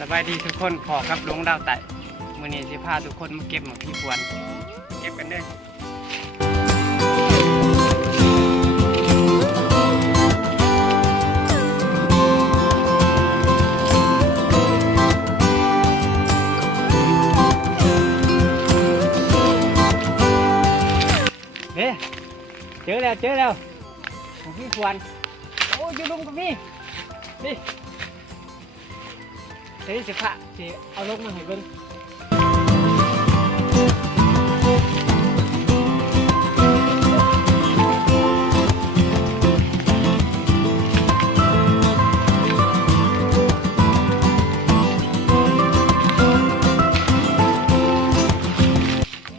สบายดีทุกคนพอครับลงดาวไต่มื้อนี้สิพาทุกคนมาเก็บหมากพี่พวนเก็บกันเด้อเฮ้เจอแล้วหมากพี่พวนโอ้ยอยู่ลุงกับพี่นี่เฮ้ยสิพะสิเอาลงมาให้เบิ่ง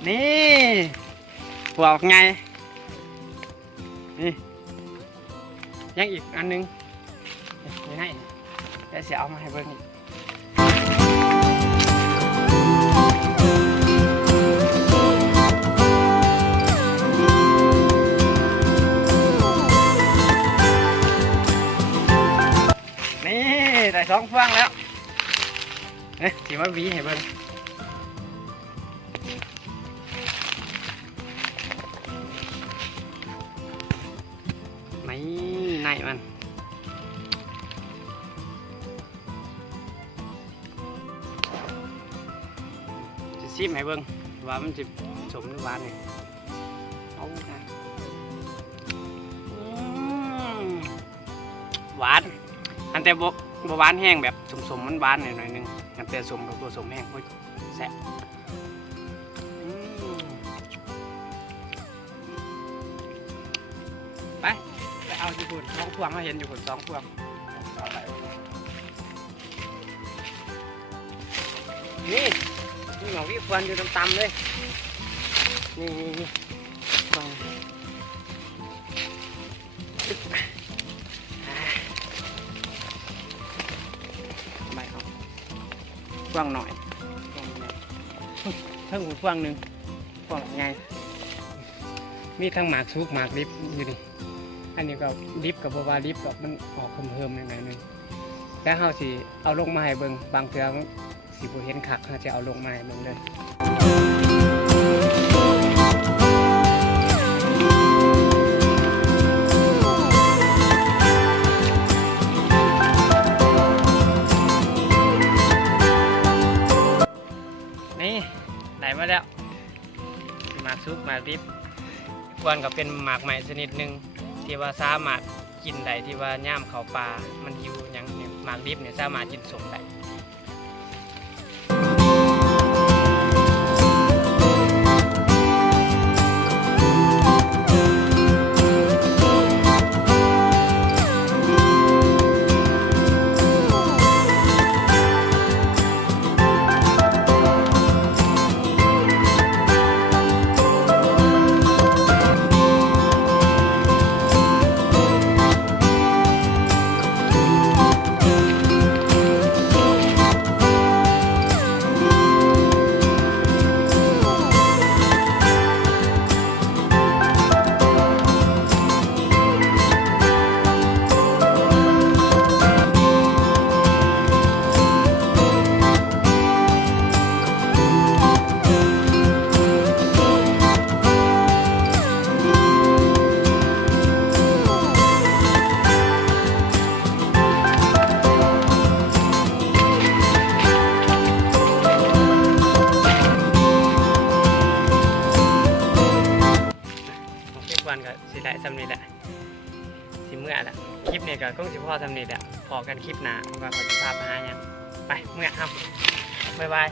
นี่บอกไงนี่ยังอีกอันนึงนี่ให้เดี๋ยวจะเอามาให้เบิ่งอีกนี่ได้2 พวงแล้วเนี่ยสิมาหวีให้เบิ่งไม่ไหนมันจะชิมให้เบิ่งว่ามันจะสมหรือหวานเนี่ยเอาค่ะหวานอันแต่บ่หวานแห้งแบบสมมันหวานหน่อยนึงอันแต่สมกับตัวสมแห้งโอ้ยแซ่บไปเอาอยู่บน2 พวงมาเห็นอยู่บน2 พวงนี่หมอกพี่ควรอยู่ต่ำๆเลยนี่ฟังไม่เอาพวงหน่อยทั้งหัวพวงหนึ่งพวงไงมีทั้งหมากซุกหมากลิบอยู่ดิอันนี้ก็ลิฟกับบัวลิฟกับมันออกเพิ่มๆหน่อยนึงแล้วเขาสิเอาลงมาให้เบิ่งบางเทื่อสิบ่เห็นคักเขาจะเอาลงมาให้เบิ่งเลยนี่ได้มาแล้วหมากซุกหมากลิฟควรกับเป็นหมากใหม่ชนิดหนึ่งที่ว่าสามารถกินได้ที่ว่าย่ามเขาปลามันหิวอย่างเนี่ยหมากดิบเนี่ยสามารถกินสมได้วันก็สิได้สำนีแหละสิเมื่อแหละคลิปนี้ก็คงสิพ่อสำนีแหละพอกันคลิปหน้าว่าเขาจะพาไปหายังไปเมื่อครับบ๊ายบาย